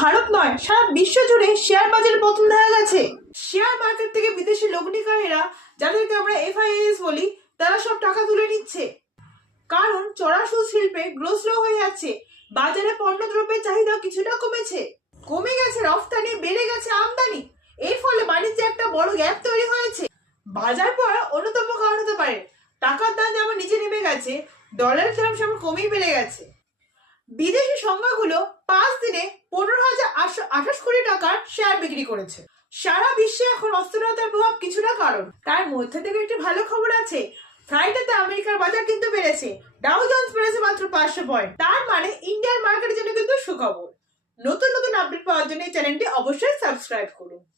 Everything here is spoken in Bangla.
ভারত নয়, সারা বিশ্ব জুড়ে শেয়ার বাজারে পতন দেখা গেছে। শেয়ার মার্কেট থেকে বিদেশি লগ্নিকারীরা, যাদেরকে আমরা এফআইএস বলি, তারা সব টাকা তুলে নিচ্ছে। কারণ চড়া সুদ শিল্পে গ্রো স্লো হয়ে যাচ্ছে। বাজারে পণ্য দ্রব্যের চাহিদা কিছুটা কমে গেছে রফতানি, বেড়ে গেছে আমদানি। এর ফলে বাণিজ্যে একটা বড় গ্যাপ তৈরি হয়েছে। বাজার পড়ার অন্যতম কারণ হতে পারে টাকার দাম যেমন নিচে নেমে গেছে, ডলারের দাম সেমন কমেই বেড়ে গেছে। বিদেশি সংখ্যাগুলো 5 দিনে 15,828 কোটি টাকার শেয়ার বিক্রি করেছে। সারা বিশ্বে এখন অস্থিরতার প্রভাব কিছুটা কারণ। তার মধ্যে থেকে একটি ভালো খবর আছে, ফ্রাইডেতে আমেরিকার বাজার কিন্তু বেড়েছে। ডাউ জোন্স বেড়েছে মাত্র 500 পয়েন্ট। তার মানে ইন্ডিয়ান মার্কেটের জন্য কিন্তু সুখবর। নতুন নতুন আপডেট পাওয়ার জন্য এই চ্যানেলটি অবশ্যই সাবস্ক্রাইব করুন।